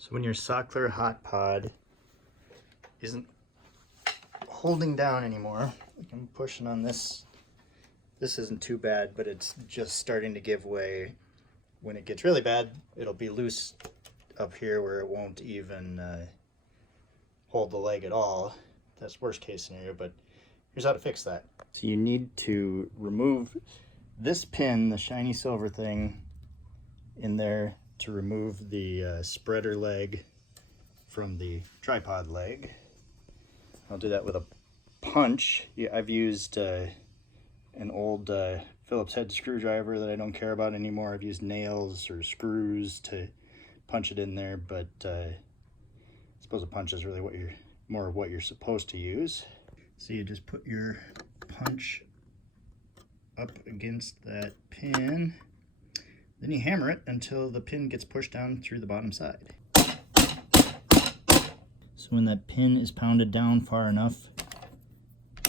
So when your Sachtler Hot Pod isn't holding down anymore, like I'm pushing on this. This isn't too bad, but it's just starting to give way. When it gets really bad, it'll be loose up here where it won't even hold the leg at all. That's worst case scenario, but here's how to fix that. So you need to remove this pin, the shiny silver thing in there, to remove the spreader leg from the tripod leg. I'll do that with a punch. I've used an old Phillips head screwdriver that I don't care about anymore. I've used nails or screws to punch it in there, but I suppose a punch is really more of what you're supposed to use. So you just put your punch up against that pin, then you hammer it until the pin gets pushed down through the bottom side. So when that pin is pounded down far enough,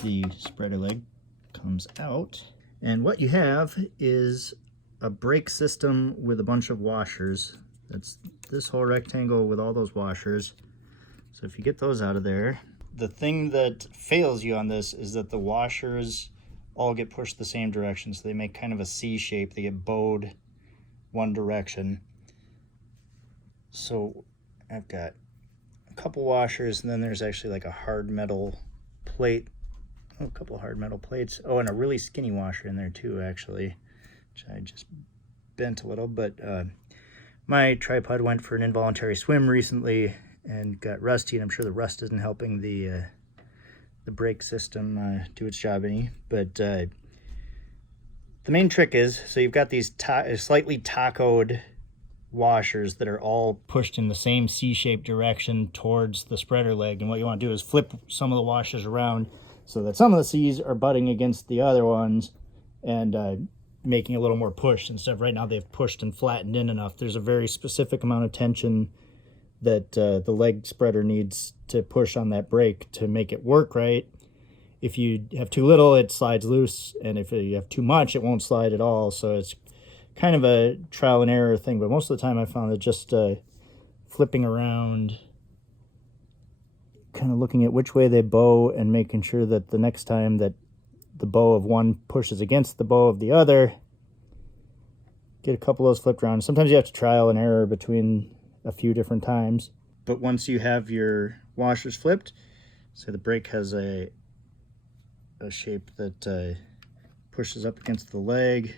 the spreader leg comes out. And what you have is a brake system with a bunch of washers. That's this whole rectangle with all those washers. So if you get those out of there, the thing that fails you on this is that the washers all get pushed the same direction. So they make kind of a C shape. They get bowed one direction. So I've got a couple washers, and then there's actually like a hard metal plate. Oh, a couple of hard metal plates. Oh, and a really skinny washer in there too, actually, which I just bent a little. But my tripod went for an involuntary swim recently and got rusty, and I'm sure the rust isn't helping the brake system do its job any. But the main trick is, so you've got these slightly tacoed washers that are all pushed in the same C-shaped direction towards the spreader leg, and what you want to do is flip some of the washers around so that some of the C's are butting against the other ones and making a little more push instead of right now they've pushed and flattened in enough. There's a very specific amount of tension that the leg spreader needs to push on that brake to make it work right. If you have too little, it slides loose, and if you have too much, it won't slide at all. So it's kind of a trial and error thing, but most of the time I found that just flipping around, kind of looking at which way they bow and making sure that the next time that the bow of one pushes against the bow of the other, get a couple of those flipped around. Sometimes you have to trial and error between a few different times, but once you have your washers flipped, so the brake has a shape that pushes up against the leg,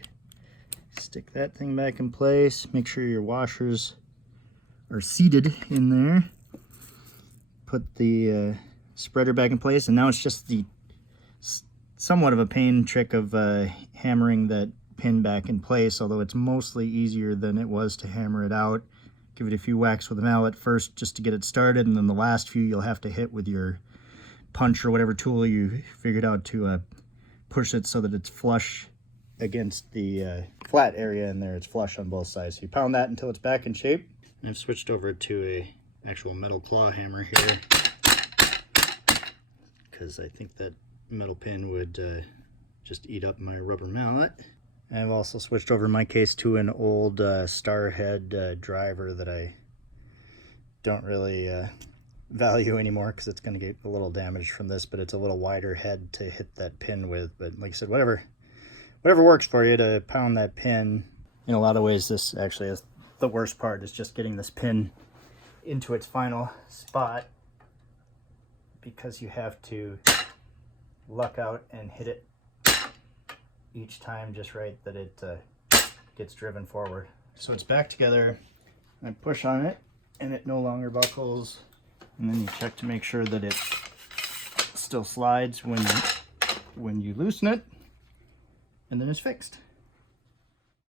stick that thing back in place, make sure your washers are seated in there, put the spreader back in place, and now it's just the somewhat of a pain trick of hammering that pin back in place, although it's mostly easier than it was to hammer it out. Give it a few whacks with a mallet first just to get it started, and then the last few you'll have to hit with your punch or whatever tool you figured out to push it so that it's flush against the flat area in there. It's flush on both sides. So you pound that until it's back in shape. And I've switched over to a actual metal claw hammer here because I think that metal pin would just eat up my rubber mallet. And I've also switched over in my case to an old Starhead driver that I don't really value anymore because it's going to get a little damaged from this, but it's a little wider head to hit that pin with. But like I said, whatever works for you to pound that pin. In a lot of ways, this actually is the worst part, is just getting this pin into its final spot, because you have to luck out and hit it each time just right that it gets driven forward. So it's back together, and I push on it and it no longer buckles, and then you check to make sure that it still slides when you loosen it, and then it's fixed.